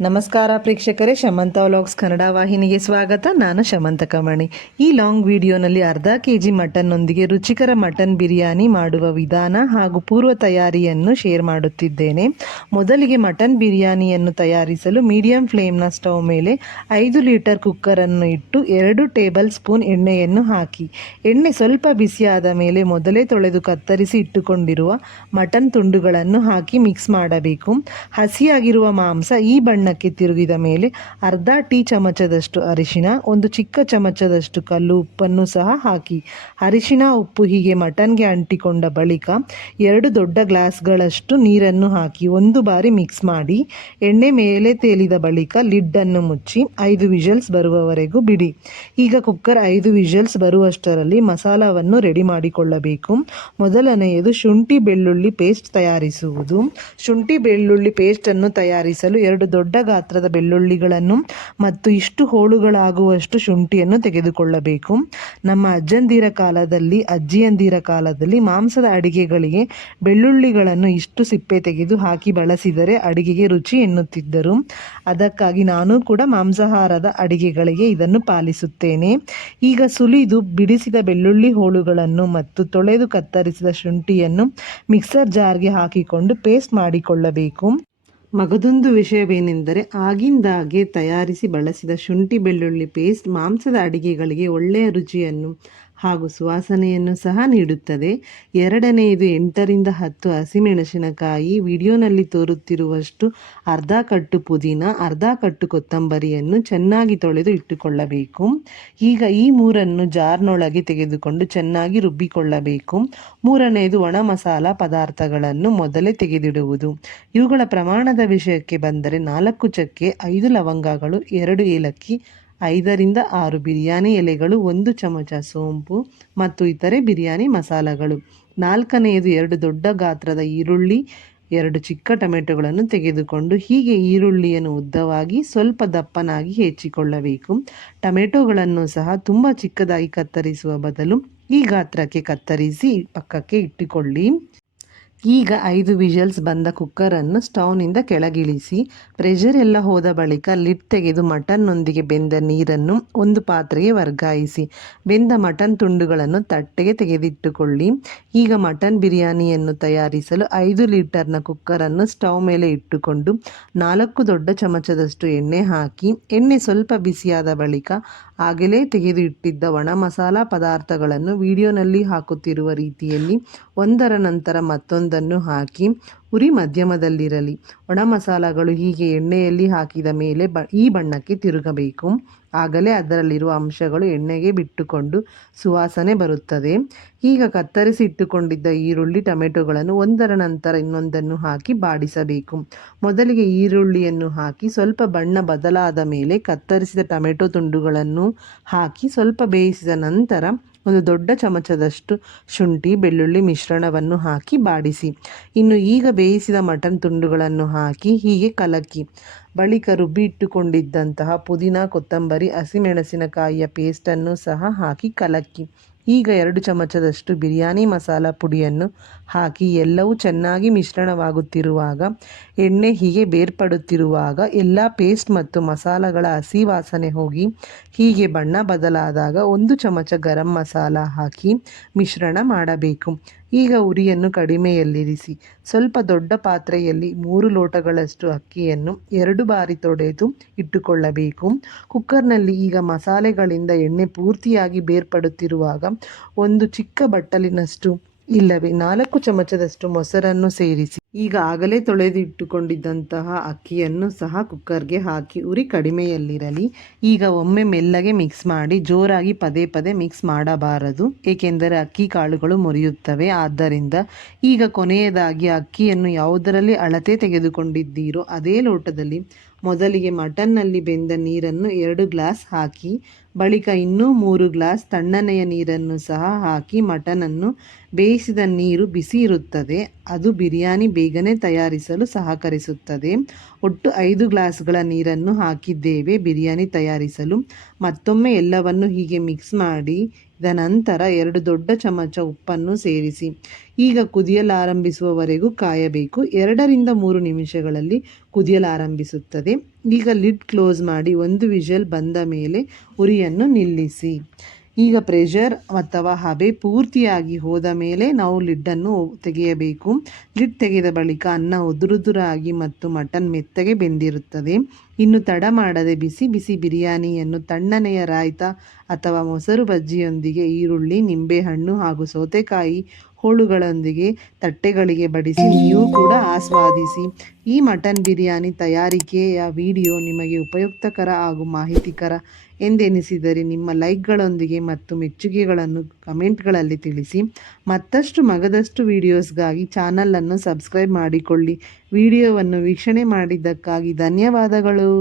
ನಮಸ್ಕಾರ ಪ್ರೇಕ್ಷಕರೇ, ಶಮಂತ ವ್ಲಾಗ್ಸ್ ಕನ್ನಡ ವಾಹಿನಿಗೆ ಸ್ವಾಗತ. ನಾನು ಶಮಂತ ಕಮಣಿ. ಈ ಲಾಂಗ್ ವಿಡಿಯೋನಲ್ಲಿ ಅರ್ಧ ಕೆಜಿ ಮಟನ್ನೊಂದಿಗೆ ರುಚಿಕರ ಮಟನ್ ಬಿರಿಯಾನಿ ಮಾಡುವ ವಿಧಾನ ಹಾಗೂ ಪೂರ್ವ ತಯಾರಿಯನ್ನು ಶೇರ್ ಮಾಡುತ್ತಿದ್ದೇನೆ. ಮೊದಲಿಗೆ ಮಟನ್ ಬಿರಿಯಾನಿಯನ್ನು ತಯಾರಿಸಲು ಮೀಡಿಯಂ ಫ್ಲೇಮ್ನ ಸ್ಟವ್ ಮೇಲೆ 5 ಲೀಟರ್ ಕುಕ್ಕರನ್ನು ಇಟ್ಟು 2 ಟೇಬಲ್ ಸ್ಪೂನ್ ಎಣ್ಣೆಯನ್ನು ಹಾಕಿ. ಎಣ್ಣೆ ಸ್ವಲ್ಪ ಬಿಸಿಯಾದ ಮೇಲೆ ಮೊದಲೇ ತೊಳೆದು ಕತ್ತರಿಸಿ ಇಟ್ಟುಕೊಂಡಿರುವ ಮಟನ್ ತುಂಡುಗಳನ್ನು ಹಾಕಿ ಮಿಕ್ಸ್ ಮಾಡಬೇಕು. ಹಸಿಯಾಗಿರುವ ಮಾಂಸ ಈ ಬಣ್ಣಕ್ಕೆ ತಿರುಗಿದ ಮೇಲೆ ಅರ್ಧ ಟೀ ಚಮಚದಷ್ಟು ಅರಿಶಿನ, 1 ಚಿಕ್ಕ ಚಮಚದಷ್ಟು ಕಲ್ಲು ಉಪ್ಪನ್ನು ಸಹ ಹಾಕಿ ಅರಿಶಿನ ಉಪ್ಪು ಹೀಗೆ ಮಟನ್ಗೆ ಅಂಟಿಕೊಂಡ ಬಳಿಕ 2 ದೊಡ್ಡ ಗ್ಲಾಸ್ಗಳಷ್ಟು ನೀರನ್ನು ಹಾಕಿ 1 ಬಾರಿ ಮಿಕ್ಸ್ ಮಾಡಿ ಎಣ್ಣೆ ಮೇಲೆ ತೇಲಿದ ಬಳಿಕ ಲಿಡ್ಡನ್ನು ಮುಚ್ಚಿ 5 ವಿಷಲ್ಸ್ ಬರುವವರೆಗೂ ಬಿಡಿ. ಈಗ ಕುಕ್ಕರ್ 5 ವಿಷಲ್ಸ್ ಬರುವಷ್ಟರಲ್ಲಿ ಮಸಾಲವನ್ನು ರೆಡಿ ಮಾಡಿಕೊಳ್ಳಬೇಕು. ಮೊದಲನೆಯದು ಶುಂಠಿ ಬೆಳ್ಳುಳ್ಳಿ ಪೇಸ್ಟ್ ತಯಾರಿಸುವುದು. ಶುಂಠಿ ಬೆಳ್ಳುಳ್ಳಿ ಪೇಸ್ಟನ್ನು ತಯಾರಿಸಲು 2 ದೊಡ್ಡ ಗಾತ್ರದ ಬೆಳ್ಳುಳ್ಳಿಗಳನ್ನು ಮತ್ತು ಇಷ್ಟು ಹೋಳುಗಳಾಗುವಷ್ಟು ಶುಂಠಿಯನ್ನು ತೆಗೆದುಕೊಳ್ಳಬೇಕು. ನಮ್ಮ ಅಜ್ಜಿಯಂದಿರ ಕಾಲದಲ್ಲಿ ಮಾಂಸದ ಅಡಿಗೆಗಳಿಗೆ ಬೆಳ್ಳುಳ್ಳಿಗಳನ್ನು ಇಷ್ಟು ಸಿಪ್ಪೆ ತೆಗೆದು ಹಾಕಿ ಬಳಸಿದರೆ ಅಡಿಗೆಗೆ ರುಚಿ ಎನ್ನುತ್ತಿದ್ದರು. ಅದಕ್ಕಾಗಿ ನಾನು ಕೂಡ ಮಾಂಸಾಹಾರದ ಅಡಿಗೆಗಳಿಗೆ ಇದನ್ನು ಪಾಲಿಸುತ್ತೇನೆ. ಈಗ ಸುಲಿದು ಬಿಡಿಸಿದ ಬೆಳ್ಳುಳ್ಳಿ ಹೋಳುಗಳನ್ನು ಮತ್ತು ತೊಳೆದು ಕತ್ತರಿಸಿದ ಶುಂಠಿಯನ್ನು ಮಿಕ್ಸರ್ ಜಾರ್ಗೆ ಹಾಕಿಕೊಂಡು ಪೇಸ್ಟ್ ಮಾಡಿಕೊಳ್ಳಬೇಕು. ಮಗದೊಂದು ವಿಷಯವೇನೆಂದರೆ, ಆಗಿಂದಾಗೆ ತಯಾರಿಸಿ ಬಳಸಿದ ಶುಂಠಿ ಬೆಳ್ಳುಳ್ಳಿ ಪೇಸ್ಟ್ ಮಾಂಸದ ಅಡಿಗೆಗಳಿಗೆ ಒಳ್ಳೆಯ ರುಚಿಯನ್ನು ಹಾಗೂ ಸುವಾಸನೆಯನ್ನು ಸಹ ನೀಡುತ್ತದೆ. ಎರಡನೆಯದು 8 ರಿಂದ 10 ಹಸಿಮೆಣಸಿನಕಾಯಿ, ವಿಡಿಯೋನಲ್ಲಿ ತೋರುತ್ತಿರುವಷ್ಟು ಅರ್ಧ ಕಟ್ಟು ಪುದೀನ, ಅರ್ಧ ಕಟ್ಟು ಕೊತ್ತಂಬರಿಯನ್ನು ಚೆನ್ನಾಗಿ ತೊಳೆದು ಇಟ್ಟುಕೊಳ್ಳಬೇಕು. ಈಗ ಈ ಮೂರನ್ನು ಜಾರ್ನೊಳಗೆ ತೆಗೆದುಕೊಂಡು ಚೆನ್ನಾಗಿ ರುಬ್ಬಿಕೊಳ್ಳಬೇಕು. ಮೂರನೆಯದು ಒಣ ಮಸಾಲ ಪದಾರ್ಥಗಳನ್ನು ಮೊದಲೇ ತೆಗೆದಿಡುವುದು. ಇವುಗಳ ಪ್ರಮಾಣದ ವಿಷಯಕ್ಕೆ ಬಂದರೆ 4 ಚಕ್ಕೆ, 5 ಲವಂಗಗಳು, 2 ಏಲಕ್ಕಿ, 5 ರಿಂದ 6 ಬಿರಿಯಾನಿ ಎಲೆಗಳು, 1 ಚಮಚ ಸೋಂಪು ಮತ್ತು ಇತರೆ ಬಿರಿಯಾನಿ ಮಸಾಲಗಳು. ನಾಲ್ಕನೆಯದು 2 ದೊಡ್ಡ ಗಾತ್ರದ ಈರುಳ್ಳಿ, 2 ಚಿಕ್ಕ ಟೊಮೆಟೊಗಳನ್ನು ತೆಗೆದುಕೊಂಡು ಹೀಗೆ ಈರುಳ್ಳಿಯನ್ನು ಉದ್ದವಾಗಿ ಸ್ವಲ್ಪ ದಪ್ಪನಾಗಿ ಹೆಚ್ಚಿಕೊಳ್ಳಬೇಕು. ಟೊಮೆಟೊಗಳನ್ನು ಸಹ ತುಂಬ ಚಿಕ್ಕದಾಗಿ ಕತ್ತರಿಸುವ ಬದಲು ಈ ಗಾತ್ರಕ್ಕೆ ಕತ್ತರಿಸಿ ಪಕ್ಕಕ್ಕೆ ಇಟ್ಟುಕೊಳ್ಳಿ. ಈಗ 5 ವಿಷಲ್ಸ್ ಬಂದ ಕುಕ್ಕರನ್ನು ಸ್ಟವ್ನಿಂದ ಕೆಳಗಿಳಿಸಿ ಪ್ರೆಷರ್ ಎಲ್ಲ ಹೋದ ಬಳಿಕ ಲಿಡ್ ತೆಗೆದು ಮಟನ್ನೊಂದಿಗೆ ಬೆಂದ ನೀರನ್ನು ಒಂದು ಪಾತ್ರೆಗೆ ವರ್ಗಾಯಿಸಿ ಬೆಂದ ಮಟನ್ ತುಂಡುಗಳನ್ನು ತಟ್ಟೆಗೆ ತೆಗೆದಿಟ್ಟುಕೊಳ್ಳಿ. ಈಗ ಮಟನ್ ಬಿರಿಯಾನಿಯನ್ನು ತಯಾರಿಸಲು 5 ಲೀಟರ್ನ ಕುಕ್ಕರನ್ನು ಸ್ಟವ್ ಮೇಲೆ ಇಟ್ಟುಕೊಂಡು 4 ದೊಡ್ಡ ಚಮಚದಷ್ಟು ಎಣ್ಣೆ ಹಾಕಿ ಎಣ್ಣೆ ಸ್ವಲ್ಪ ಬಿಸಿಯಾದ ಬಳಿಕ ಆಗಲೇ ತೆಗೆದು ಇಟ್ಟಿದ್ದ ಒಣ ಮಸಾಲ ಪದಾರ್ಥಗಳನ್ನು ವಿಡಿಯೋನಲ್ಲಿ ಹಾಕುತ್ತಿರುವ ರೀತಿಯಲ್ಲಿ ಒಂದರ ನಂತರ ಮತ್ತೊಂದನ್ನು ಹಾಕಿ ಉರಿ ಮಧ್ಯಮದಲ್ಲಿರಲಿ. ಒಣ ಮಸಾಲಗಳು ಹೀಗೆ ಎಣ್ಣೆಯಲ್ಲಿ ಹಾಕಿದ ಮೇಲೆ ಈ ಬಣ್ಣಕ್ಕೆ ತಿರುಗಬೇಕು. ಆಗಲೇ ಅದರಲ್ಲಿರುವ ಅಂಶಗಳು ಎಣ್ಣೆಗೆ ಬಿಟ್ಟುಕೊಂಡು ಸುವಾಸನೆ ಬರುತ್ತದೆ. ಈಗ ಕತ್ತರಿಸಿ ಇಟ್ಟುಕೊಂಡಿದ್ದ ಈರುಳ್ಳಿ, ಟೊಮೆಟೊಗಳನ್ನು ಒಂದರ ನಂತರ ಇನ್ನೊಂದನ್ನು ಹಾಕಿ ಬಾಡಿಸಬೇಕು. ಮೊದಲಿಗೆ ಈರುಳ್ಳಿಯನ್ನು ಹಾಕಿ ಸ್ವಲ್ಪ ಬಣ್ಣ ಬದಲಾದ ಮೇಲೆ ಕತ್ತರಿಸಿದ ಟೊಮೆಟೊ ತುಂಡುಗಳನ್ನು ಹಾಕಿ ಸ್ವಲ್ಪ ಬೇಯಿಸಿದ ನಂತರ 1 ದೊಡ್ಡ ಚಮಚದಷ್ಟು ಶುಂಠಿ ಬೆಳ್ಳುಳ್ಳಿ ಮಿಶ್ರಣವನ್ನು ಹಾಕಿ ಬಾಡಿಸಿ. ಇನ್ನು ಈಗ ಬೇಯಿಸಿದ ಮಟನ್ ತುಂಡುಗಳನ್ನು ಹಾಕಿ ಹೀಗೆ ಕಲಕಿ ಬಳಿಕ ರುಬ್ಬಿ ಇಟ್ಟುಕೊಂಡಿದ್ದಂತಹ ಪುದೀನ, ಕೊತ್ತಂಬರಿ, ಹಸಿಮೆಣಸಿನಕಾಯಿಯ ಪೇಸ್ಟನ್ನು ಸಹ ಹಾಕಿ ಕಲಕಿ. ಈಗ 2 ಚಮಚದಷ್ಟು ಬಿರಿಯಾನಿ ಮಸಾಲ ಪುಡಿಯನ್ನು ಹಾಕಿ ಎಲ್ಲವೂ ಚೆನ್ನಾಗಿ ಮಿಶ್ರಣವಾಗುತ್ತಿರುವಾಗ, ಎಣ್ಣೆ ಹೀಗೆ ಬೇರ್ಪಡುತ್ತಿರುವಾಗ ಎಲ್ಲ ಪೇಸ್ಟ್ ಮತ್ತು ಮಸಾಲಗಳ ಹಸಿ ವಾಸನೆ ಹೋಗಿ ಹೀಗೆ ಬಣ್ಣ ಬದಲಾದಾಗ 1 ಚಮಚ ಗರಂ ಮಸಾಲ ಹಾಕಿ ಮಿಶ್ರಣ ಮಾಡಬೇಕು. ಈಗ ಉರಿಯನ್ನು ಕಡಿಮೆಯಲ್ಲಿರಿಸಿ ಸ್ವಲ್ಪ ದೊಡ್ಡ ಪಾತ್ರೆಯಲ್ಲಿ 3 ಲೋಟಗಳಷ್ಟು ಅಕ್ಕಿಯನ್ನು 2 ಬಾರಿ ತೊಳೆದು ಇಟ್ಟುಕೊಳ್ಳಬೇಕು. ಕುಕ್ಕರ್ನಲ್ಲಿ ಈಗ ಮಸಾಲೆಗಳಿಂದ ಎಣ್ಣೆ ಪೂರ್ತಿಯಾಗಿ ಬೇರ್ಪಡುತ್ತಿರುವಾಗ 1 ಚಿಕ್ಕ ಬಟ್ಟಲಿನಷ್ಟು ಇಲ್ಲವೇ 4 ಚಮಚದಷ್ಟು ಮೊಸರನ್ನು ಸೇರಿಸಿ ಈಗ ಆಗಲೇ ತೊಳೆದು ಇಟ್ಟುಕೊಂಡಿದ್ದಂತಹ ಅಕ್ಕಿಯನ್ನು ಸಹ ಕುಕ್ಕರ್ಗೆ ಹಾಕಿ ಉರಿ ಕಡಿಮೆಯಲ್ಲಿರಲಿ. ಈಗ ಒಮ್ಮೆ ಮೆಲ್ಲಗೆ ಮಿಕ್ಸ್ ಮಾಡಿ, ಜೋರಾಗಿ ಪದೇ ಪದೇ ಮಿಕ್ಸ್ ಮಾಡಬಾರದು, ಏಕೆಂದರೆ ಅಕ್ಕಿ ಕಾಳುಗಳು ಮುರಿಯುತ್ತವೆ. ಆದ್ದರಿಂದ ಈಗ ಕೊನೆಯದಾಗಿ ಅಕ್ಕಿಯನ್ನು ಯಾವುದರಲ್ಲಿ ಅಳತೆ ತೆಗೆದುಕೊಂಡಿದ್ದೀರೋ ಅದೇ ಲೋಟದಲ್ಲಿ ಮೊದಲಿಗೆ ಮಟನ್ನಲ್ಲಿ ಬೆಂದ ನೀರನ್ನು 2 ಗ್ಲಾಸ್ ಹಾಕಿ ಬಳಿಕ ಇನ್ನೂ 3 ಗ್ಲಾಸ್ ತಣ್ಣನೆಯ ನೀರನ್ನು ಸಹ ಹಾಕಿ ಮಟನನ್ನು ಬೇಯಿಸಿದ ನೀರು ಬಿಸಿ ಇರುತ್ತದೆ. ಅದು ಬಿರಿಯಾನಿ ಬೇಗನೆ ತಯಾರಿಸಲು ಸಹಕರಿಸುತ್ತದೆ. ಒಟ್ಟು 5 ಗ್ಲಾಸ್ಗಳ ನೀರನ್ನು ಹಾಕಿದ್ದೇವೆ ಬಿರಿಯಾನಿ ತಯಾರಿಸಲು. ಮತ್ತೊಮ್ಮೆ ಎಲ್ಲವನ್ನು ಹೀಗೆ ಮಿಕ್ಸ್ ಮಾಡಿ ಇದರ ನಂತರ 2 ದೊಡ್ಡ ಚಮಚ ಉಪ್ಪನ್ನು ಸೇರಿಸಿ. ಈಗ ಕುದಿಯಲಾರಂಭಿಸುವವರೆಗೂ ಕಾಯಬೇಕು. 2ರಿಂದ 3 ನಿಮಿಷಗಳಲ್ಲಿ ಕುದಿಯಲಾರಂಭಿಸುತ್ತದೆ. ಈಗ ಲಿಡ್ ಕ್ಲೋಸ್ ಮಾಡಿ 1 ವಿಷಲ್ ಬಂದ ಮೇಲೆ ಉರಿಯನ್ನು ನಿಲ್ಲಿಸಿ. ಈಗ ಪ್ರೆಷರ್ ಅಥವಾ ಹಬೆ ಪೂರ್ತಿಯಾಗಿ ಹೋದ ಮೇಲೆ ನಾವು ಲಿಡ್ಡನ್ನು ತೆಗೆಯಬೇಕು. ಲಿಡ್ ತೆಗೆದ ಬಳಿಕ ಅನ್ನ ಉದುರುದುರಾಗಿ ಮತ್ತು ಮಟನ್ ಮೆತ್ತಗೆ ಬೆಂದಿರುತ್ತದೆ. ಇನ್ನು ತಡ ಮಾಡದೆ ಬಿಸಿ ಬಿಸಿ ಬಿರಿಯಾನಿಯನ್ನು ತಣ್ಣನೆಯ ರಾಯ್ತ ಅಥವಾ ಮೊಸರು ಬಜ್ಜಿಯೊಂದಿಗೆ, ಈರುಳ್ಳಿ, ನಿಂಬೆಹಣ್ಣು ಹಾಗೂ ಸೌತೆಕಾಯಿ ಹೋಳುಗಳೊಂದಿಗೆ ತಟ್ಟೆಗಳಿಗೆ ಬಡಿಸಿ ನೀವು ಕೂಡ ಆಸ್ವಾದಿಸಿ. ಈ ಮಟನ್ ಬಿರಿಯಾನಿ ತಯಾರಿಕೆಯ ವಿಡಿಯೋ ನಿಮಗೆ ಉಪಯುಕ್ತಕರ ಹಾಗೂ ಮಾಹಿತಿಕರ ಎಂದೆನಿಸಿದರೆ ನಿಮ್ಮ ಲೈಕ್ಗಳೊಂದಿಗೆ ಮತ್ತು ಮೆಚ್ಚುಗೆಗಳನ್ನು ಕಮೆಂಟ್ಗಳಲ್ಲಿ ತಿಳಿಸಿ. ಮತ್ತಷ್ಟು ಮಗದಷ್ಟು ವಿಡಿಯೋಸ್ಗಾಗಿ ಚಾನಲನ್ನು ಸಬ್ಸ್ಕ್ರೈಬ್ ಮಾಡಿಕೊಳ್ಳಿ. ವಿಡಿಯೋವನ್ನು ವೀಕ್ಷಣೆ ಮಾಡಿದ್ದಕ್ಕಾಗಿ ಧನ್ಯವಾದಗಳು.